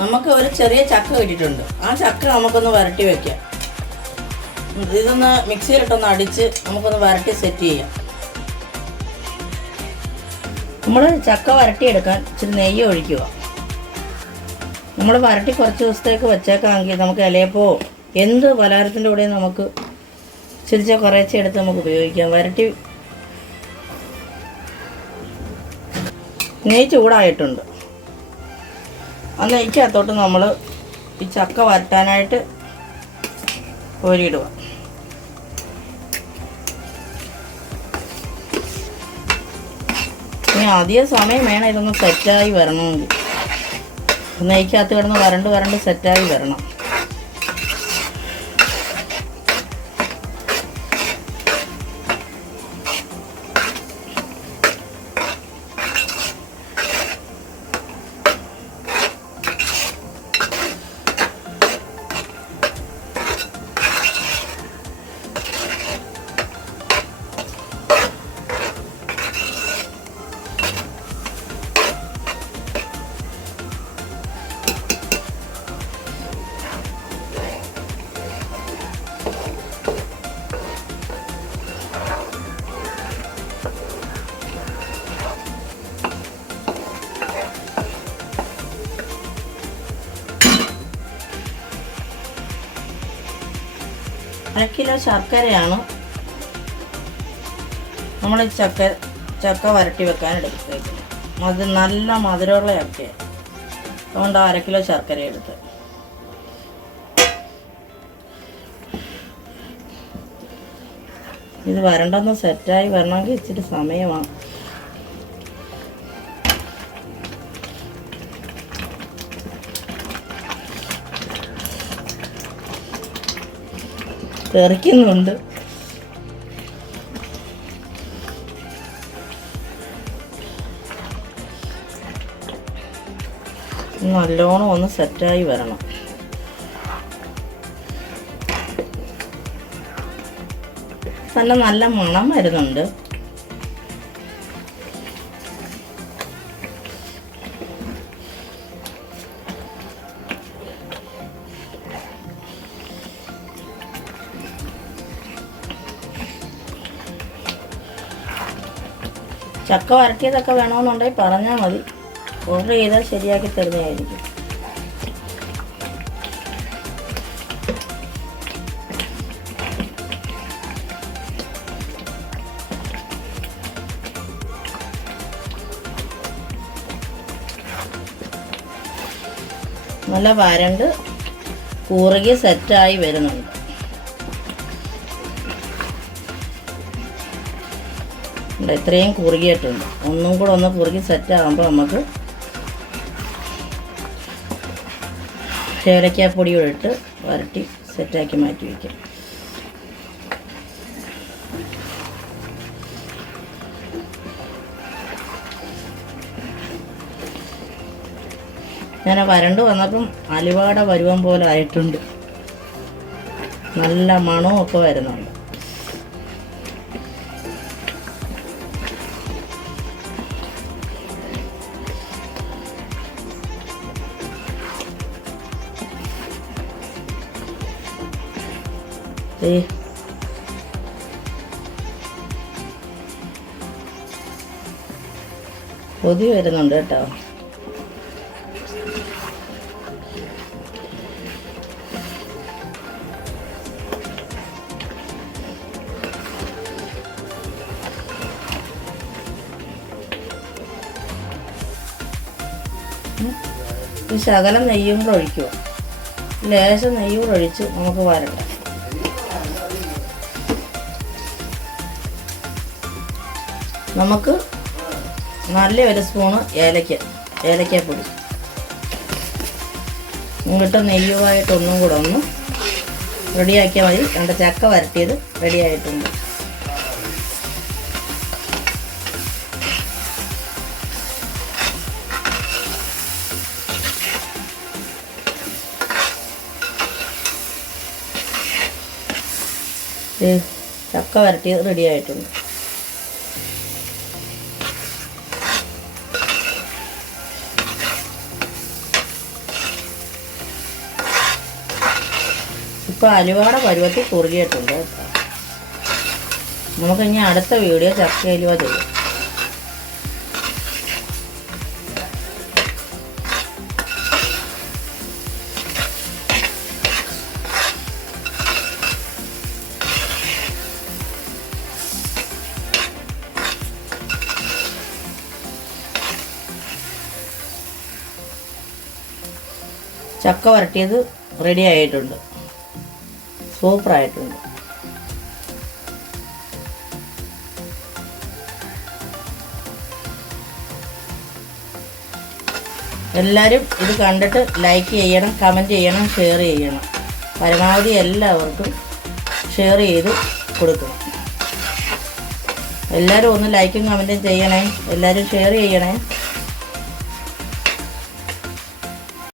നമുക്ക് ഒരു ചെറിയ ചക്ക കിട്ടിയിട്ടുണ്ട്. ആ ചക്ക നമുക്കൊന്ന് വരട്ടി വയ്ക്കാം. ഇതൊന്ന് മിക്സിയിലിട്ടൊന്ന് അടിച്ച് നമുക്കൊന്ന് വരട്ടി സെറ്റ് ചെയ്യാം. നമ്മൾ ചക്ക വരട്ടിയെടുക്കാൻ ഇച്ചിരി നെയ്യ് ഒഴിക്കുക. നമ്മൾ വരട്ടി കുറച്ച് ദിവസത്തേക്ക് വെച്ചേക്കാമെങ്കിൽ നമുക്ക് ഇലയപ്പോ എന്ത് പലഹാരത്തിൻ്റെ കൂടെയും നമുക്ക് ചിരിച്ച കുറേശ്ശെ എടുത്ത് നമുക്ക് ഉപയോഗിക്കാം. വരട്ടി നെയ്യ് ചൂടായിട്ടുണ്ട്. ആ നെയ്ക്കകത്തോട്ട് നമ്മൾ ഈ ചക്ക വരട്ടാനായിട്ട് കോരിയിടുക. ഇനി അധികം സമയം വേണം ഇതൊന്ന് സെറ്റായി വരണമെങ്കിൽ. നെയ്ക്കകത്ത് കിടന്ന് വരണ്ട് സെറ്റായി വരണം. അര കിലോ ശർക്കരയാണ് നമ്മൾ ചക്ക വരട്ടി വെക്കാൻ എടുത്തേക്കുന്നത്. അത് നല്ല മധുരമുള്ള ചക്കയാണ്. അതുകൊണ്ട് 1/2 കിലോ ശർക്കര എടുത്ത് ഇത് വരണ്ടൊന്ന് സെറ്റായി വരണമെങ്കിൽ ഇച്ചിരി സമയമാണ്. തെറിക്കുന്നുണ്ട്. നല്ലോണം ഒന്ന് സെറ്റായി വരണം. നല്ല മണം വരുന്നുണ്ട്. ചക്ക വരട്ടിയതൊക്കെ വേണമെന്നുണ്ടെങ്കിൽ പറഞ്ഞാൽ മതി. ഓർഡർ ചെയ്താൽ ശരിയാക്കി തരുന്നതായിരിക്കും. നല്ല വരണ്ട് കുറുകി സെറ്റായി വരുന്നുണ്ട്. ഇത്രയും കുറുകിയിട്ടുണ്ട്. ഒന്നും കൂടെ ഒന്ന് കുറുകി സെറ്റാകുമ്പോൾ നമുക്ക് ഏലക്കാപ്പൊടി ഇട്ട് വരട്ടി സെറ്റാക്കി മാറ്റി വയ്ക്കാം. ഞാൻ വരണ്ട് വന്നപ്പം അലുവാട പരുവം പോലെ ആയിട്ടുണ്ട്. നല്ല മണവും ഒക്കെ വരുന്നുണ്ട്. കൊതി വരുന്നുണ്ട് കേട്ടോ. ഈ ശകലം നെയ്യും കൂടെ ഒഴിക്കുക. ലേശം നെയ്യും കൂടെ ഒഴിച്ച് നമുക്ക് വരട്ടെ. നമുക്ക് നല്ല 1 സ്പൂണ് ഏലക്കാപ്പൊടി ഇങ്ങോട്ട് നെയ്യുമായിട്ട് ഒന്നും കൂടെ ഒന്ന് റെഡിയാക്കിയാൽ മതി. നമ്മുടെ ചക്ക വരട്ടിയത് റെഡിയായിട്ടുണ്ട്. ചക്ക വരട്ടിയത് റെഡിയായിട്ടുണ്ട്. ഇപ്പോൾ അലുവയുടെ പരുവത്തിൽ കുറുകിയിട്ടുണ്ട് കേട്ടോ. നമുക്കിനി അടുത്ത വീഡിയോ ചക്ക അലുവ ചെയ്യും. ചക്ക വരട്ടിയത് റെഡി ആയിട്ടുണ്ട്, സൂപ്പറായിട്ടുണ്ട്. എല്ലാവരും ഇത് കണ്ടിട്ട് ലൈക്ക് ചെയ്യണം, കമൻറ്റ് ചെയ്യണം, ഷെയർ ചെയ്യണം. പരമാവധി എല്ലാവർക്കും ഷെയർ ചെയ്ത് കൊടുക്കണം. എല്ലാവരും ഒന്ന് ലൈക്കും കമൻറ്റും ചെയ്യണേ, എല്ലാവരും ഷെയർ ചെയ്യണേ.